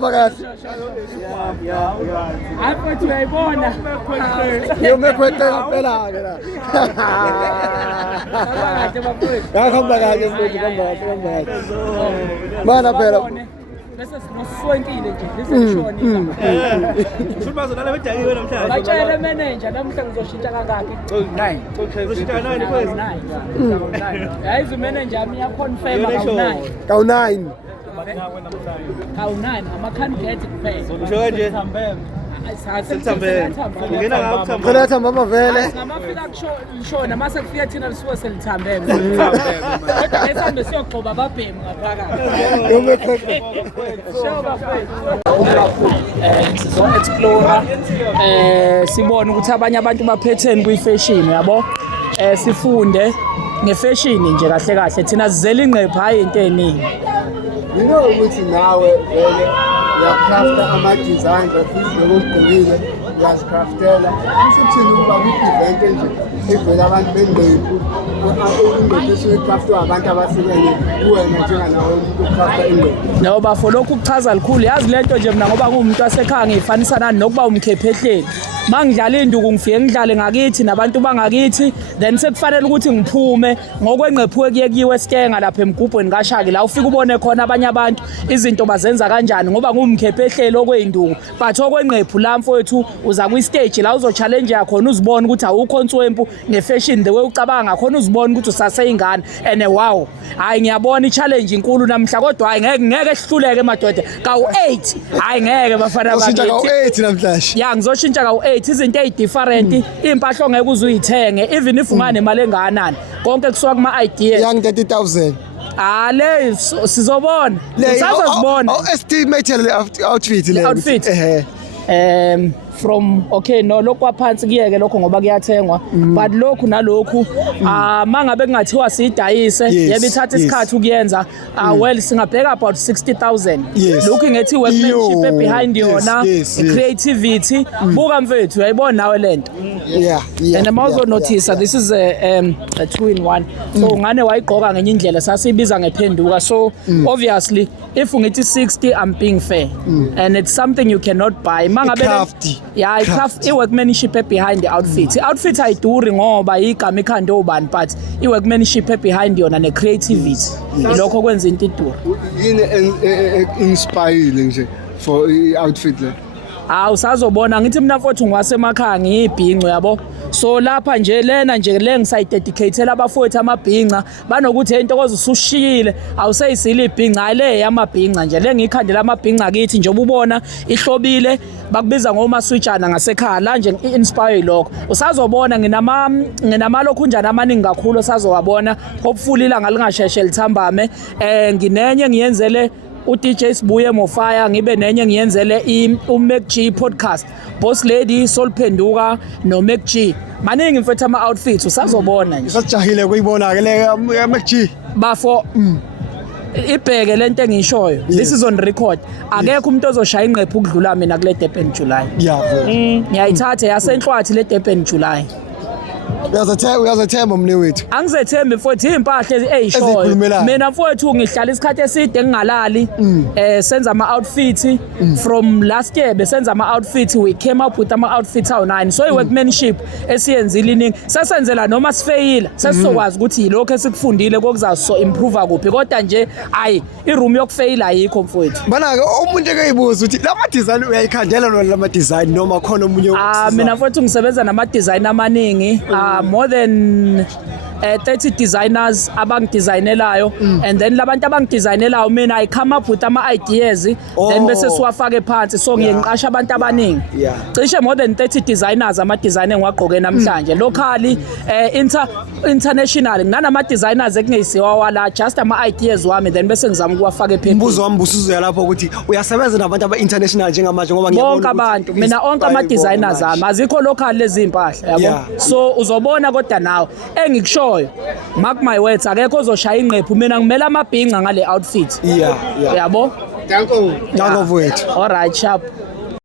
Phakathi. Apho uyayibona. Ngiyomekhwethe phela ke la. Kade bafowethu. Ngahamba kahle mfowethu kamba kahle. Mana phela. Bese sinoswentile nje bese ngishona. Futhi bazolala bedakiwe namhlanje. Batshele manager namhla ngizoshintsha kangaki? 9. Uzoshintsha 9 first. 9. Yayizo manager yami ya confirm ka9. Kawu9. Kawu9 ama candidate kuphela. Usho kanje. Ngena ngawo kuthamba. Phela thamba mavele. Ngamafika kushona mase kufika thina lisuke selithambeme. Kodwa lesambe siyogcoba ababhemu ngaphakathi. Ngiyomekhwethe. Sizo-explore sibone ukuthi abanye abantu baphetheni kwi-fashion yabo sifunde nge-fashion nje kahle kahle thina sizela ingqephu hayi into eningi. Ukuthi nawe vele uyacrafta ama-designs futhi lokugqokile uyazicraftela futhi ukuba kwi-event nje ivela abantu bengqephu ingqephu esuyicraftwa abantu abahlukene kuwena njenganawe umuntu ucrafta ingqephu. No bafo lokhu kuchaza likhulu yazi lento nje mina ngoba ngumuntu wasekhaya ngiyifanisa nani nokuba umkhephehleni mangidlala induku ngifike ngidlale ngakithi nabantu bangakithi then sekufanele ukuthi ngiphume ngokwengqephu kuyekiwe Stenga lapha emgubhweni kaShaki la ufika ubone khona abanye abantu izinto bazenza kanjani ngoba ngumkhephehleli okweinduku but okwengqephu la mfowethu uza kwi stage la uzo challenge yakhona uzibone ukuthi awukho nswempu nge-fashion the way ucabanga khona uzibone ukuthi usaseyingane and wow hayi ngiyabona i-challenge inkulu namhla kodwa hayi ngeke sihluleke madoda kawu8 hayi ngeke bafana Ushintsha kawu8 namhlanje. ya ngizoshintsha kawu8 izinto ezidifferent impahla ongeke uzuyithenge even if ungane imali engakanani konke kusuka kuma ideas Young 30,000. le sizobona sazozibona Estimate le outfit le. Outfit. From okay no lokho kwaphansi kuyeke lokho ngoba kuyathengwa but lokhu nalokhu mangabe kungathiwa sidayise yebe ithatha isikhathi ukuyenza well singabheka about 60,000 lokhu ngethi workmanship behind yona creativity buka mfethu uyayibona nawe lento and also notice this is a 2-in-1 so ngane wayigqoka ngenye indlela sasibiza ngephenduka so obviously if ungithi 60 I'm being fair and it's something you cannot buy mangabe yeah craft i-workmanship behind the outfit i-outfit ayiduri ngoba igama ikhanda obani but i-workmanship behind yona ne-creativity lokho kwenza into iduri yini inspire nje for i-outfit le. Usazobona ngithi mina mfowethu ngiwasemakhaya ngiyibhinqo yabo so lapha nje lena nje le ngisayidedicatela abafowethu amabhinqa banokuthi intokozo usushiyile awuseyisile ibhinqa hayi le yamabhinqa nje le ngikhandela amabhinqa kithi nje ububona ihlobile bakubiza ngoma switchana ngasekhaya la nje i-inspire lokho usazobona nginamalo njani amaningi kakhulu osazowabona hopefully ilanga lingasheshe lithambame nginenye ngiyenzele uDJ Sibuye Mofire ngibe nenye ngiyenzele uMac G podcast Boss Lady Solphenduka noMac G maningi mfethu ama outfits usazobona nje Isajahile kuyibona ke le Mac G bafo ibheke lento engishoyo this is on record akekho umuntu ozoshaya ingqephu ukudlula mina kule Durban July ngiyayithatha yasenhlwathi le Durban July Uyazathemba mnewethu. Angizethembe mfowethu impahla ezishoyo. Mina mfowethu ngihlala isikhathi eside ngingalali senza ama outfits from last year besenza ama outfits we came up with ama outfits awu9 so i-workmanship esiyenzile iningi sesenzela noma sifeyila sesizokwazi ukuthi yilokho esikufundile kokuzaso improve kuphi kodwa nje hayi iroom yokufeyila ayikho mfowethu. Bana ke umuntu ekeyibuza ukuthi lama design uyayikhandela lama design noma khona omunye mina mfowethu ngisebenza nama design amaningi more than 30 designers abangidesignelayo and then labantu abangidesignelayo mina I come up with ama ideas then bese siwafake phansi so ngiyenqasha abantu abaningi cishe more than 30 designers ama design engiwagqoke namhlanje locally international nginama designers ekungeyisiwa wala just ama ideas wami then bese ngizama ukuwafaka ephepha. Umbuzo wami busuzo lapho ukuthi uyasebenza nabantu aba international njengamanje ngoba ngiyabona bonke abantu mina onke ama designers ami azikho local lezi impahla yabo so uzobona kodwa nawe engikusho mark my words akekho ozoshaya ingqephu mina ngimela amabhinqa ngale outfit yabo yabo danko mfowethu all right sharp